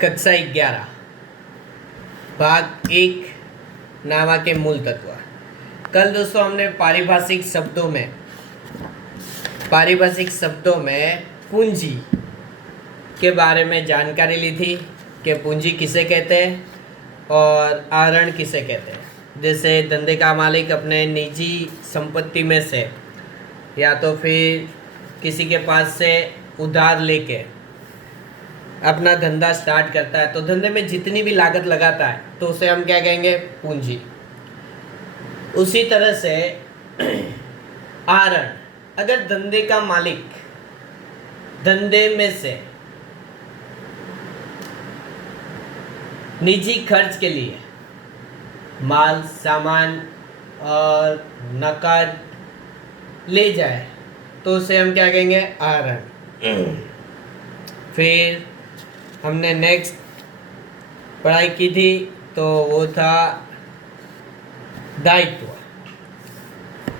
कक्षा 11 भाग 1 नावा के मूल तत्व। कल दोस्तों हमने पारिभाषिक शब्दों में पूंजी के बारे में जानकारी ली थी कि पूंजी किसे कहते हैं और आहरण किसे कहते हैं। जैसे धंधे का मालिक अपने निजी संपत्ति में से या तो फिर किसी के पास से उधार लेके अपना धंधा स्टार्ट करता है, तो धंधे में जितनी भी लागत लगाता है तो उसे हम क्या कहेंगे, पूंजी। उसी तरह से आहरण, अगर धंधे का मालिक धंधे में से निजी खर्च के लिए माल सामान और नकद ले जाए तो उसे हम क्या कहेंगे, आहरण। फिर हमने नेक्स्ट पढ़ाई की थी तो वो था दायित्व।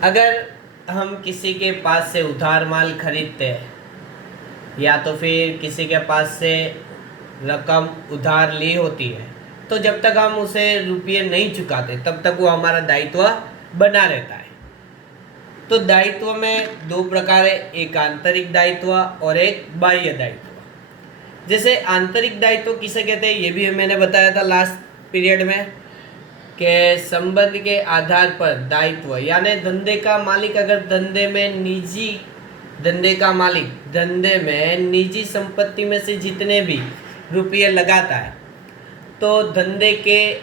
अगर हम किसी के पास से उधार माल खरीदते हैं या तो फिर किसी के पास से रकम उधार ली होती है, तो जब तक हम उसे रुपये नहीं चुकाते तब तक वो हमारा दायित्व बना रहता है। तो दायित्व में दो प्रकार है, एक आंतरिक दायित्व और एक बाह्य दायित्व। जैसे आंतरिक दायित्व किसे कहते हैं, ये भी मैंने बताया था लास्ट पीरियड में कि संबंध के आधार पर दायित्व, यानी धंधे का मालिक अगर धंधे में निजी संपत्ति में से जितने भी रुपये लगाता है तो धंधे के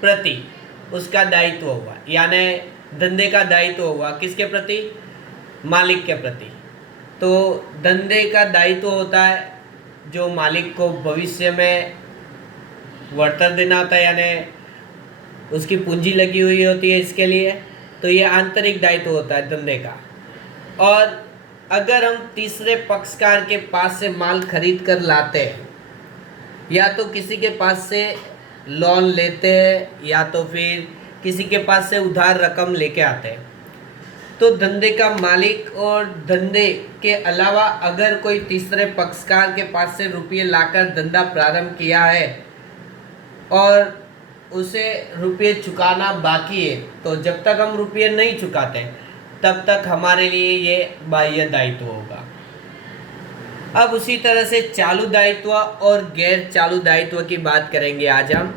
प्रति उसका दायित्व हुआ, यानी धंधे का दायित्व हुआ किसके प्रति, मालिक के प्रति। तो धंधे का दायित्व होता है जो मालिक को भविष्य में वरतर देना होता है, यानी उसकी पूंजी लगी हुई होती है इसके लिए, तो ये आंतरिक दायित्व होता है धंधे का। और अगर हम तीसरे पक्षकार के पास से माल खरीद कर लाते हैं या तो किसी के पास से लोन लेते हैं या तो फिर किसी के पास से उधार रकम लेके आते हैं, तो धंधे का मालिक और धंधे के अलावा अगर कोई तीसरे पक्षकार के पास से रुपये लाकर धंधा प्रारंभ किया है और उसे रुपये चुकाना बाकी है, तो जब तक हम रुपये नहीं चुकाते तब तक हमारे लिए ये बाह्य दायित्व होगा। अब उसी तरह से चालू दायित्व और गैर चालू दायित्व की बात करेंगे आज हम।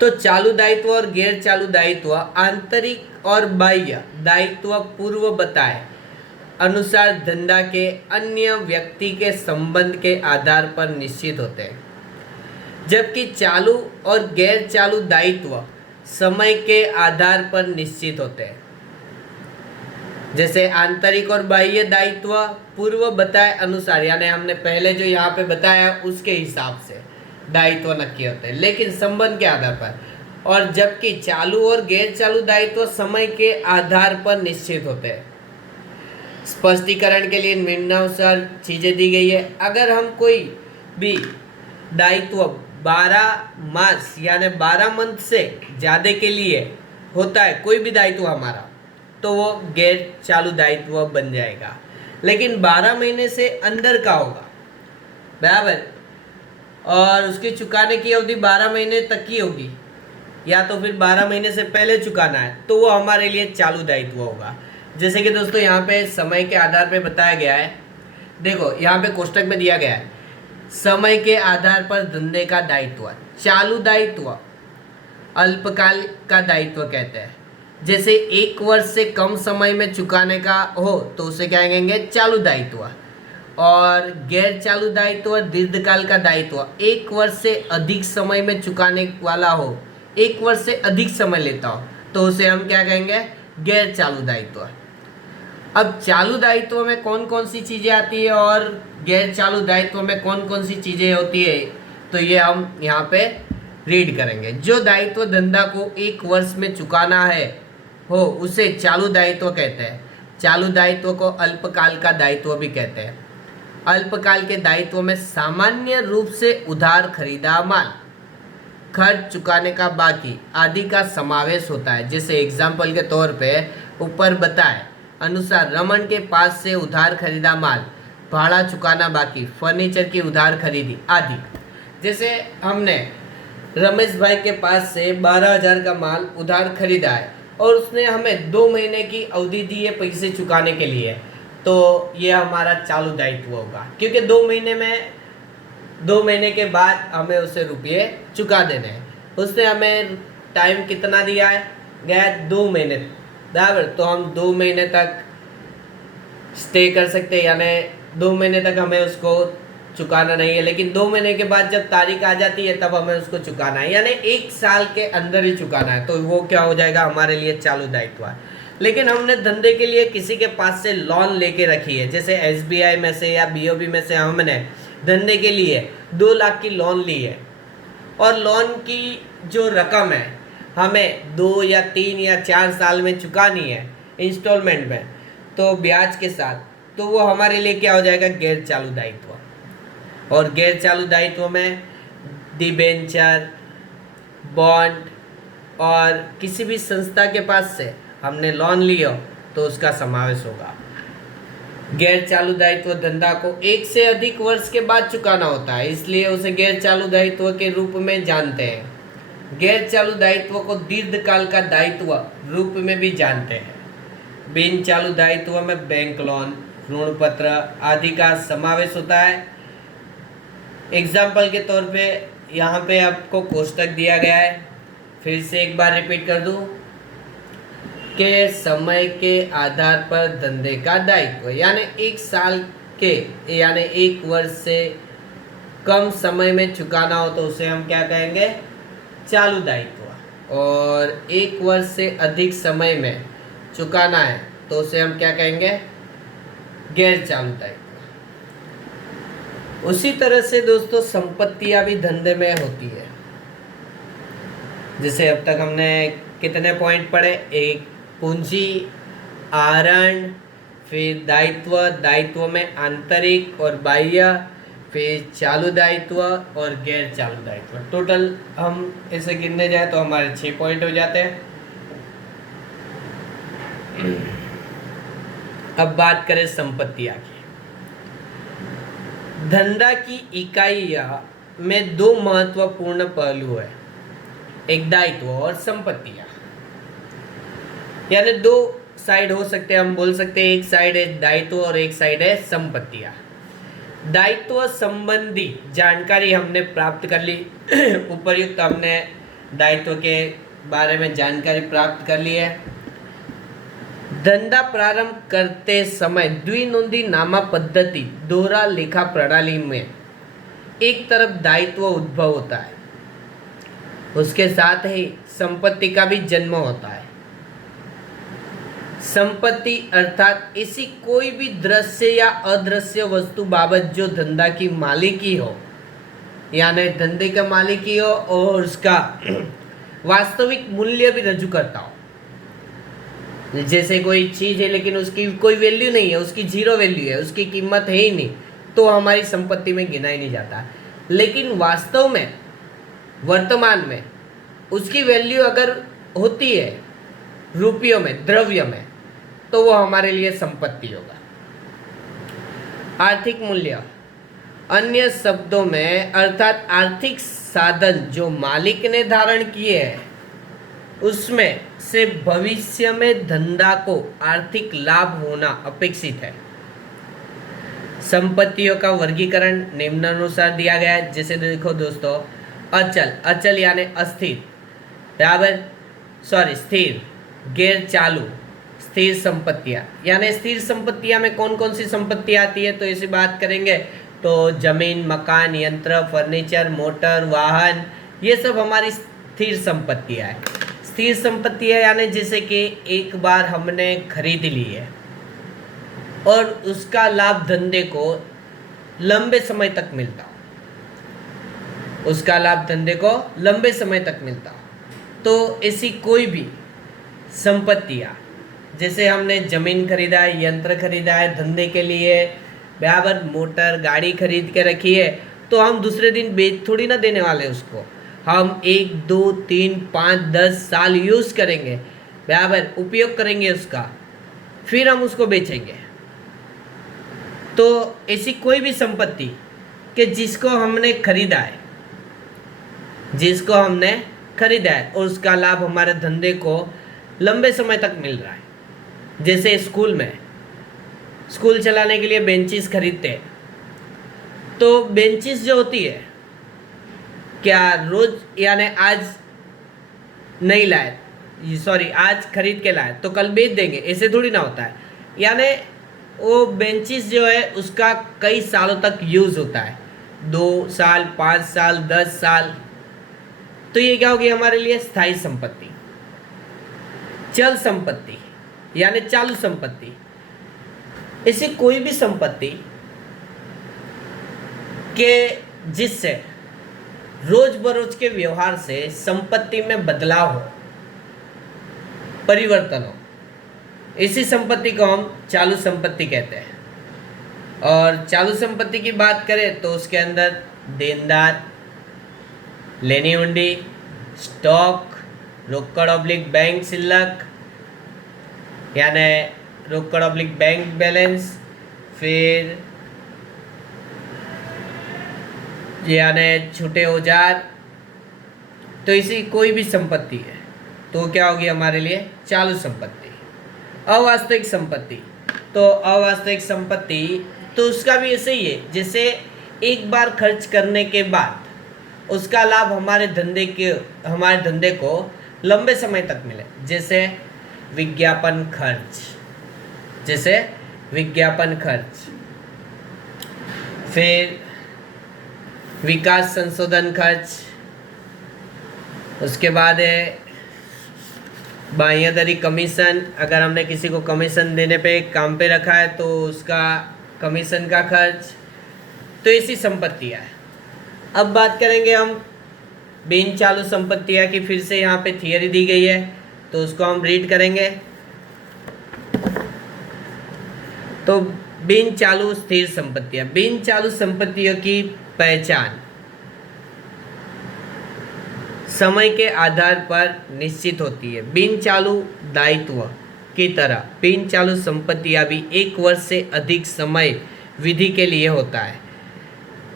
तो चालू दायित्व और गैर चालू दायित्व आंतरिक और बाह्य दायित्व पूर्व बताए अनुसार धंधा के अन्य व्यक्ति के संबंध के आधार पर निश्चित होते हैं, जबकि चालू और गैर चालू दायित्व समय के आधार पर निश्चित होते हैं। जैसे आंतरिक और बाह्य दायित्व पूर्व बताए अनुसार, यानी हमने पहले जो यहाँ पे बताया उसके हिसाब से दायित्व नक्की होते हैं, लेकिन संबंध के आधार पर। और जबकि चालू और गैर चालू दायित्व समय के आधार पर निश्चित होते हैं। स्पष्टीकरण के लिए निम्नानुसार चीजें दी गई है। अगर हम कोई भी दायित्व 12 मास यानी 12 मंथ से ज़्यादा के लिए होता है, कोई भी दायित्व हमारा, तो वो गैर चालू दायित्व बन जाएगा। लेकिन 12 महीने से अंदर का होगा, बराबर, और उसकी चुकाने की अवधि 12 महीने तक की होगी या तो फिर 12 महीने से पहले चुकाना है, तो वो हमारे लिए चालू दायित्व होगा। जैसे कि दोस्तों यहाँ पे समय के आधार पे बताया गया है, देखो यहाँ पे कोष्टक में दिया गया है, समय के आधार पर धंधे का दायित्व। चालू दायित्व अल्पकाल का दायित्व कहते हैं। जैसे 1 वर्ष से कम समय में चुकाने का हो तो उसे क्या कहेंगे, चालू दायित्व। और गैर चालू दायित्व दीर्घकाल का दायित्व 1 वर्ष से अधिक समय में चुकाने वाला हो, 1 वर्ष से अधिक समय लेता हो, तो उसे हम क्या कहेंगे, गैर चालू दायित्व। अब चालू दायित्व में कौन कौन सी चीज़ें आती है और गैर चालू दायित्व में कौन कौन सी चीज़ें होती है, तो ये हम यहाँ पे रीड करेंगे। जो दायित्व धंधा को 1 वर्ष में चुकाना है हो उसे चालू दायित्व कहते हैं। चालू दायित्व को अल्पकाल का दायित्व भी कहते हैं। अल्पकाल के दायित्व में सामान्य रूप से उधार खरीदा माल, खर्च चुकाने का बाकी आदि का समावेश होता है। जैसे एग्जाम्पल के तौर पे ऊपर बताए अनुसार रमन के पास से उधार खरीदा माल भाड़ा चुकाना बाकी, फर्नीचर की उधार खरीदी आदि। जैसे हमने रमेश भाई के पास से 12,000 का माल उधार खरीदा है और उसने हमें 2 महीने की अवधि दी है पैसे चुकाने के लिए, तो ये हमारा चालू दायित्व होगा, क्योंकि 2 महीने के बाद हमें उसे रुपये चुका देने हैं। उसने हमें टाइम कितना दिया है, गया 2 महीने, बराबर। तो हम 2 महीने तक स्टे कर सकते हैं, यानी 2 महीने तक हमें उसको चुकाना नहीं है, लेकिन 2 महीने के बाद जब तारीख आ जाती है तब हमें उसको चुकाना है, यानी 1 साल के अंदर ही चुकाना है। तो वो क्या हो जाएगा, हमारे लिए चालू दायित्व है। लेकिन हमने धंधे के लिए किसी के पास से लोन लेके रखी है, जैसे SBI में से या BOB में से हमने धंधे के लिए 2 लाख की लोन ली है, और लोन की जो रकम है हमें 2 या 3 या 4 साल में चुकानी है इंस्टॉलमेंट में, तो ब्याज के साथ, तो वो हमारे लिए क्या हो जाएगा, गैर चालू दायित्व। और गैर चालू दायित्व में डिबेंचर, बॉन्ड और किसी भी संस्था के पास से हमने लोन लिया तो उसका समावेश होगा। गैर चालू दायित्व धंधा को 1 से अधिक वर्ष के बाद चुकाना होता है, इसलिए उसे गैर चालू दायित्व के रूप में जानते हैं। गैर चालू दायित्व को दीर्घकाल का दायित्व रूप में भी जानते हैं। बिन चालू दायित्व में बैंक लोन, ऋण पत्र आदि का समावेश होता है। एग्जाम्पल के तौर पे यहाँ पे आपको कोष्टक दिया गया है, फिर से एक बार रिपीट कर दूँ के समय के आधार पर धंधे का दायित्व, यानी 1 साल के यानी 1 वर्ष से कम समय में चुकाना हो तो उसे हम क्या कहेंगे, चालू दायित्व। और 1 वर्ष से अधिक समय में चुकाना है तो उसे हम क्या कहेंगे, गैर चालू दायित्व। उसी तरह से दोस्तों संपत्तियां भी धंधे में होती है। जैसे अब तक हमने कितने पॉइंट पढ़े, एक पूंजी, आहरण, फिर दायित्व, दायित्व में आंतरिक और बाह्य, फिर चालू दायित्व और गैर चालू दायित्व। टोटल हम इसे गिनने जाए तो हमारे 6 पॉइंट हो जाते हैं। अब बात करें संपत्तियां की। धंधा की इकाइयां में 2 महत्वपूर्ण पहलू है, एक दायित्व और संपत्तियां, यानी 2 साइड हो सकते हैं। हम बोल सकते हैं एक साइड है दायित्व और एक साइड है संपत्तियां। दायित्व संबंधी जानकारी हमने प्राप्त कर ली उपर्युक्त हमने दायित्व के बारे में जानकारी प्राप्त कर ली है। धंधा प्रारंभ करते समय द्विनोंदी नामा पद्धति दोहरा लेखा प्रणाली में एक तरफ दायित्व उद्भव होता है, उसके साथ ही संपत्ति का भी जन्म होता है। संपत्ति अर्थात ऐसी कोई भी दृश्य या अदृश्य वस्तु बाबत जो धंधा की मालिकी हो, यानी धंधे का मालिकी हो और उसका वास्तविक मूल्य भी रजू करता हो। जैसे कोई चीज़ है लेकिन उसकी कोई वैल्यू नहीं है, उसकी 0 वैल्यू है, उसकी कीमत है ही नहीं, तो हमारी संपत्ति में गिना ही नहीं जाता। लेकिन वास्तव में वर्तमान में उसकी वैल्यू अगर होती है रुपयों में, द्रव्य में, तो वो हमारे लिए संपत्ति होगा। आर्थिक मूल्य, अन्य शब्दों में अर्थात आर्थिक साधन जो मालिक ने धारण किए हैं उसमें से भविष्य में धंधा को आर्थिक लाभ होना अपेक्षित है। संपत्तियों का वर्गीकरण निम्नानुसार दिया गया है। जैसे देखो दोस्तों, अचल, अचल यानी अस्थिर, बराबर स्थिर, गैर चालू, स्थिर संपत्तियां, यानी स्थिर संपत्तियां में कौन कौन सी संपत्तियां आती है, तो इसी बात करेंगे तो जमीन, मकान, यंत्र, फर्नीचर, मोटर, वाहन, ये सब हमारी स्थिर संपत्तियां है। स्थिर संपत्तियां यानी जैसे कि एक बार हमने खरीद ली है और उसका लाभ धंधे को लंबे समय तक मिलता हो, उसका लाभ धंधे को लंबे समय तक मिलता हो, तो ऐसी कोई भी संपत्तियां, जैसे हमने ज़मीन खरीदा है, यंत्र खरीदा है धंधे के लिए, बराबर मोटर गाड़ी खरीद के रखी है, तो हम दूसरे दिन बेच थोड़ी ना देने वाले उसको। हम 1, 2, 3, 5, 10 साल यूज़ करेंगे, बराबर उपयोग करेंगे उसका, फिर हम उसको बेचेंगे। तो ऐसी कोई भी संपत्ति कि जिसको हमने खरीदा है, और उसका लाभ हमारे धंधे को लंबे समय तक मिल रहा है। जैसे स्कूल चलाने के लिए बेंचेस खरीदते हैं, तो बेंचेस जो होती है, क्या रोज यानी आज नहीं लाए, आज खरीद के लाए तो कल बेच देंगे, ऐसे थोड़ी ना होता है। यानी वो बेंचेस जो है उसका कई सालों तक यूज़ होता है, 2 साल, 5 साल, 10 साल। तो ये क्या होगी हमारे लिए? स्थायी संपत्ति। चल संपत्ति यानी चालू संपत्ति, ऐसी कोई भी संपत्ति के जिससे रोज बरोज के व्यवहार से संपत्ति में बदलाव हो, परिवर्तन हो, इसी संपत्ति को हम चालू संपत्ति कहते हैं। और चालू संपत्ति की बात करें तो उसके अंदर देनदार, लेनी हुंडी, स्टॉक, रोकड़ ऑब्लिक बैंक शिल्लक यानी रोकड़ ऑब्लिक बैंक बैलेंस, फिर यानी छूटे औजार, तो इसी कोई भी संपत्ति है तो क्या होगी हमारे लिए? चालू संपत्ति। अवास्तविक संपत्ति, तो अवास्तविक संपत्ति तो उसका भी ऐसे ही है, जैसे एक बार खर्च करने के बाद उसका लाभ हमारे धंधे को लंबे समय तक मिले। जैसे विज्ञापन खर्च, फिर विकास संशोधन खर्च, उसके बाद है बाह्यदरी कमीशन, अगर हमने किसी को कमीशन देने पे काम पे रखा है तो उसका कमीशन का खर्च। तो ऐसी संपत्तियाँ है। अब बात करेंगे हम बिन चालू संपत्तियाँ की। फिर से यहाँ पे थियरी दी गई है तो उसको हम रीड करेंगे। तो बिन चालू स्थिर संपत्तियाँ, बिन चालू संपत्तियों की पहचान समय के आधार पर निश्चित होती है। बिन चालू दायित्व की तरह बिन चालू संपत्तियाँ भी 1 वर्ष से अधिक समय विधि के लिए होता है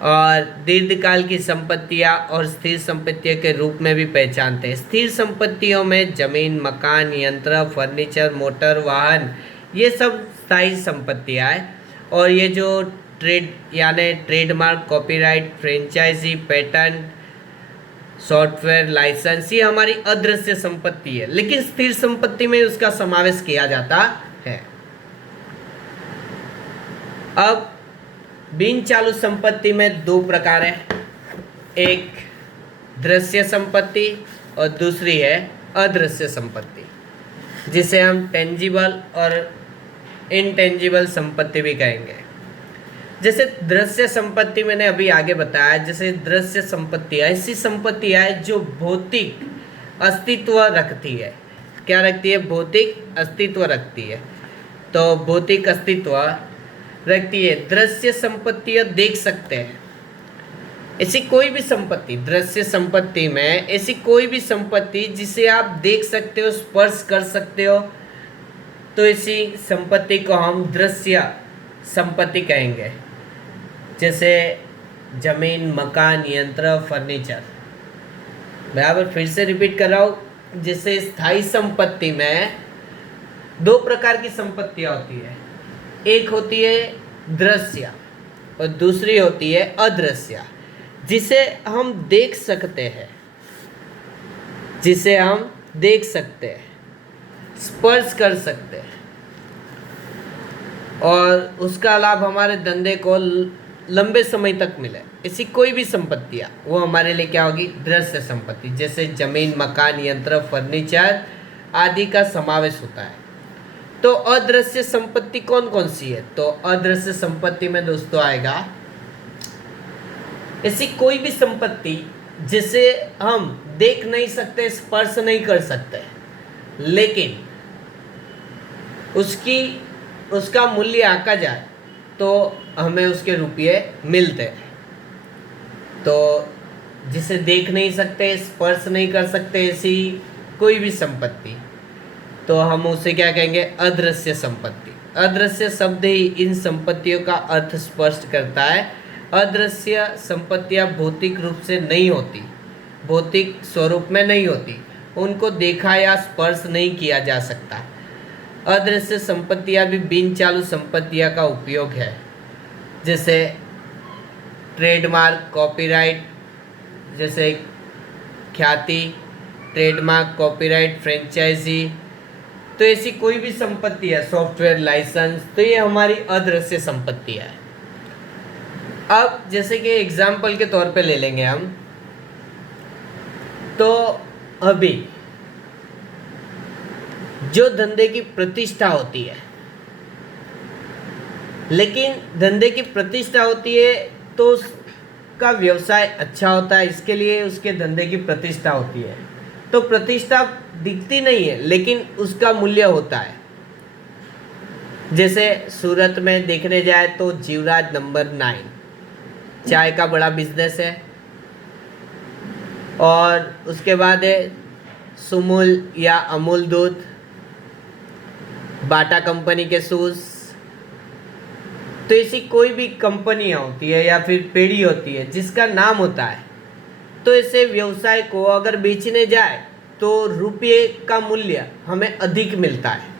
और दीर्घकाल की संपत्तियाँ और स्थिर संपत्तियों के रूप में भी पहचानते हैं। स्थिर संपत्तियों में जमीन, मकान, यंत्र, फर्नीचर, मोटर वाहन, ये सब स्थायी संपत्तियाँ हैं। और ये जो trademark, copyright, franchisee, patent, software license, ये हमारी अदृश्य संपत्ति है, लेकिन स्थिर संपत्ति में उसका समावेश किया जाता है। अब बिन चालू संपत्ति में 2 प्रकार है, एक दृश्य संपत्ति और दूसरी है अदृश्य संपत्ति, जिसे हम टेंजिबल और इनटेंजिबल संपत्ति भी कहेंगे। जैसे दृश्य संपत्ति मैंने अभी आगे बताया, जैसे दृश्य संपत्तियाँ ऐसी संपत्तियाँ है जो भौतिक अस्तित्व रखती है। क्या रखती है? भौतिक अस्तित्व रखती है। तो भौतिक अस्तित्व रखती है। दृश्य संपत्तियाँ देख सकते हैं। ऐसी कोई भी संपत्ति, दृश्य संपत्ति में ऐसी कोई भी संपत्ति जिसे आप देख सकते हो, स्पर्श कर सकते हो, तो ऐसी संपत्ति को हम दृश्य संपत्ति कहेंगे। जैसे जमीन, मकान, यंत्र, फर्नीचर। बराबर फिर से रिपीट कर रहा हूँ। जैसे स्थायी संपत्ति में 2 प्रकार की संपत्तियाँ होती है, एक होती है दृश्य और दूसरी होती है अदृश्य, जिसे हम देख सकते हैं, स्पर्श कर सकते हैं और उसका लाभ हमारे धंधे को लंबे समय तक मिले। ऐसी कोई भी संपत्तियाँ वो हमारे लिए क्या होगी? दृश्य संपत्ति। जैसे जमीन, मकान, यंत्र, फर्नीचर आदि का समावेश होता है। तो अदृश्य संपत्ति कौन कौन सी है? तो अदृश्य संपत्ति में दोस्तों आएगा ऐसी कोई भी संपत्ति जिसे हम देख नहीं सकते, स्पर्श नहीं कर सकते, लेकिन उसका मूल्य आंका जाए तो हमें उसके रुपये मिलते हैं। तो जिसे देख नहीं सकते, स्पर्श नहीं कर सकते, ऐसी कोई भी संपत्ति, तो हम उसे क्या कहेंगे? अदृश्य संपत्ति। अदृश्य शब्द ही इन संपत्तियों का अर्थ स्पष्ट करता है। अदृश्य संपत्तियां भौतिक रूप से नहीं होती, भौतिक स्वरूप में नहीं होती, उनको देखा या स्पर्श नहीं किया जा सकता। अदृश्य संपत्तियां भी बिन चालू संपत्तियां का उपयोग है, जैसे ट्रेडमार्क, कॉपीराइट, जैसे ख्याति, ट्रेडमार्क, कॉपीराइट, फ्रेंचाइजी, तो ऐसी कोई भी संपत्ति है, सॉफ्टवेयर लाइसेंस, तो ये हमारी अदृश्य संपत्ति है। अब जैसे कि एग्जाम्पल के तौर पे ले लेंगे हम, तो अभी जो धंधे की प्रतिष्ठा होती है, लेकिन धंधे की प्रतिष्ठा होती है तो उसका व्यवसाय अच्छा होता है, इसके लिए उसके धंधे की प्रतिष्ठा होती है। तो प्रतिष्ठा दिखती नहीं है लेकिन उसका मूल्य होता है। जैसे सूरत में देखने जाए तो जीवराज नंबर 9 चाय का बड़ा बिजनेस है, और उसके बाद है सुमूल या अमूल दूध, बाटा कंपनी के शूज़। तो ऐसी कोई भी कंपनियां होती है या फिर पेढ़ी होती है जिसका नाम होता है, तो ऐसे व्यवसाय को अगर बेचने जाए तो रुपये का मूल्य हमें अधिक मिलता है।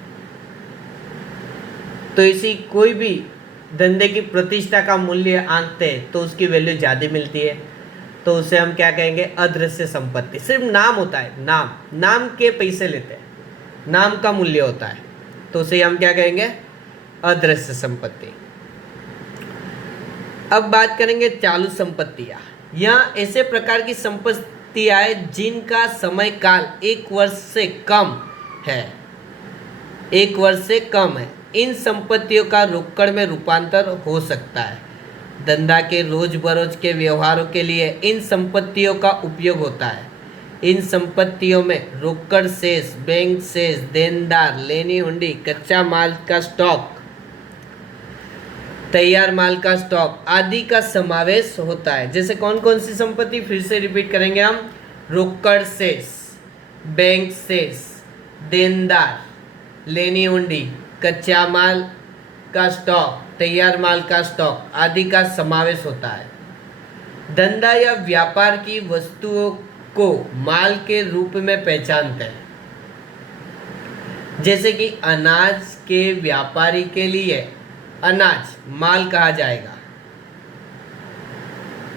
तो ऐसी कोई भी धंधे की प्रतिष्ठा का मूल्य आंकते हैं तो उसकी वैल्यू ज़्यादा मिलती है, तो उसे हम क्या कहेंगे, अदृश्य संपत्ति। सिर्फ नाम होता है, नाम के पैसे लेते हैं, नाम का मूल्य होता है, तो उसे हम क्या कहेंगे, अदृश्य संपत्ति। अब बात करेंगे चालू संपत्तियां। यह ऐसे प्रकार की संपत्तियां हैं जिनका समय काल 1 वर्ष से कम है, 1 वर्ष से कम है। इन संपत्तियों का रोकड़ में रूपांतर हो सकता है। धंधा के रोज बरोज के व्यवहारों के लिए इन संपत्तियों का उपयोग होता है। इन संपत्तियों में रोकड़ शेष, बैंक शेष, देनदार, लेनी हुंडी, कच्चा माल का स्टॉक, तैयार माल का स्टॉक आदि का समावेश होता है। जैसे कौन कौन सी संपत्ति, फिर से रिपीट करेंगे हम, रोकड़ शेष, बैंक शेष, देनदार, लेनी हुंडी, कच्चा माल का स्टॉक, तैयार माल का स्टॉक आदि का समावेश होता है। धंधा या व्यापार की वस्तुओं को माल के रूप में पहचानते हैं। जैसे कि अनाज के व्यापारी के लिए अनाज माल कहा जाएगा।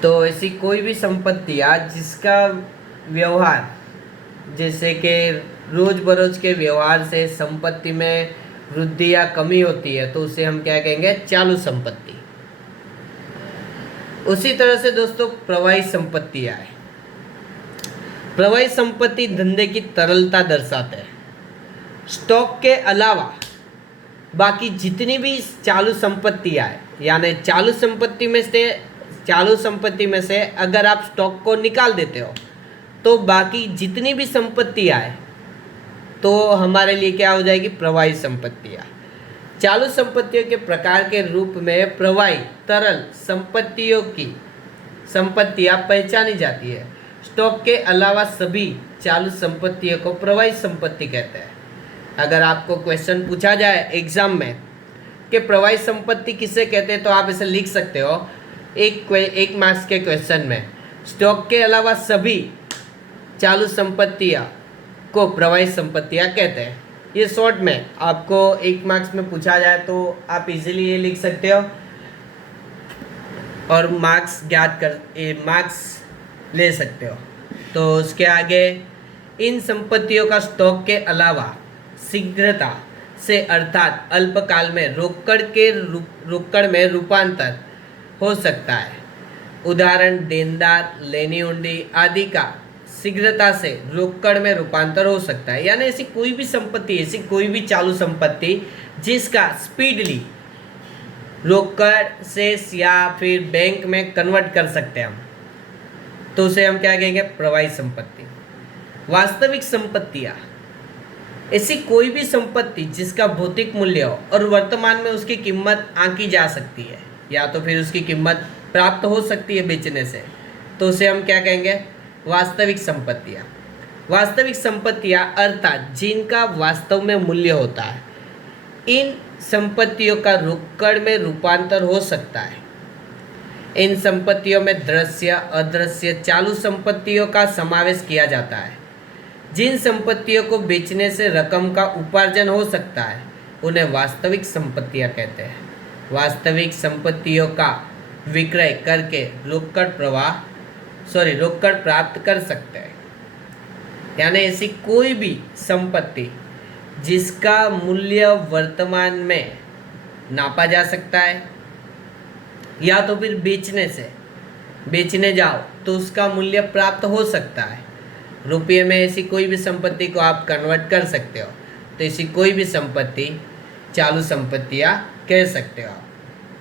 तो ऐसी कोई भी संपत्तियां जिसका व्यवहार, जैसे कि रोज बरोज के व्यवहार से संपत्ति में वृद्धि या कमी होती है, तो उसे हम क्या कहेंगे, चालू संपत्ति। उसी तरह से दोस्तों प्रवाही संपत्तियां है। प्रवाही संपत्ति धंधे की तरलता दर्शाते हैं। स्टॉक के अलावा बाकी जितनी भी चालू संपत्तियां है, यानी चालू संपत्ति में से अगर आप स्टॉक को निकाल देते हो तो बाकी जितनी भी संपत्तियां है तो हमारे लिए क्या हो जाएगी, प्रवाही संपत्तियां। चालू संपत्तियों के प्रकार के रूप में प्रवाही तरल संपत्तियां पहचानी जाती है। स्टॉक के अलावा सभी चालू संपत्तियों को प्रवाही संपत्ति कहते हैं। अगर आपको क्वेश्चन पूछा जाए एग्जाम में कि प्रवाही संपत्ति किसे कहते हैं, तो आप इसे लिख सकते हो एक मार्क्स के क्वेश्चन में, स्टॉक के अलावा सभी चालू संपत्तियां को प्रवाही संपत्तियां कहते हैं। ये शॉर्ट में आपको 1 मार्क्स में पूछा जाए तो आप इजीली ये लिख सकते हो और मार्क्स ले सकते हो। तो उसके आगे, इन संपत्तियों का स्टॉक के अलावा शीघ्रता से अर्थात अल्पकाल में रोकड़ में रूपांतर हो सकता है। उदाहरण, देनदार, लेनी हुंडी आदि का शीघ्रता से रोकड़ में रूपांतर हो सकता है। यानी ऐसी कोई भी संपत्ति, ऐसी कोई भी चालू संपत्ति जिसका स्पीडली रोकड़ से या फिर बैंक में कन्वर्ट कर सकते हैं हम, तो उसे हम क्या कहेंगे, प्रवाही संपत्ति। वास्तविक संपत्तियां, ऐसी कोई भी संपत्ति जिसका भौतिक मूल्य हो और वर्तमान में उसकी कीमत आंकी जा सकती है, या तो फिर उसकी कीमत प्राप्त हो सकती है बेचने से, तो उसे हम क्या कहेंगे, वास्तविक संपत्तियां। वास्तविक संपत्तियां अर्थात जिनका वास्तव में मूल्य होता है। इन संपत्तियों का रोकड़ में रूपांतर हो सकता है। इन संपत्तियों में दृश्य, अदृश्य, चालू संपत्तियों का समावेश किया जाता है। जिन संपत्तियों को बेचने से रकम का उपार्जन हो सकता है उन्हें वास्तविक संपत्तियां कहते हैं। वास्तविक संपत्तियों का विक्रय करके रोकड़ प्राप्त कर सकते हैं। यानी ऐसी कोई भी संपत्ति जिसका मूल्य वर्तमान में नापा जा सकता है, या तो फिर बेचने जाओ तो उसका मूल्य प्राप्त हो सकता है। रुपये में ऐसी कोई भी संपत्ति को आप कन्वर्ट कर सकते हो, तो ऐसी कोई भी संपत्ति चालू संपत्तियां कह सकते हो आप।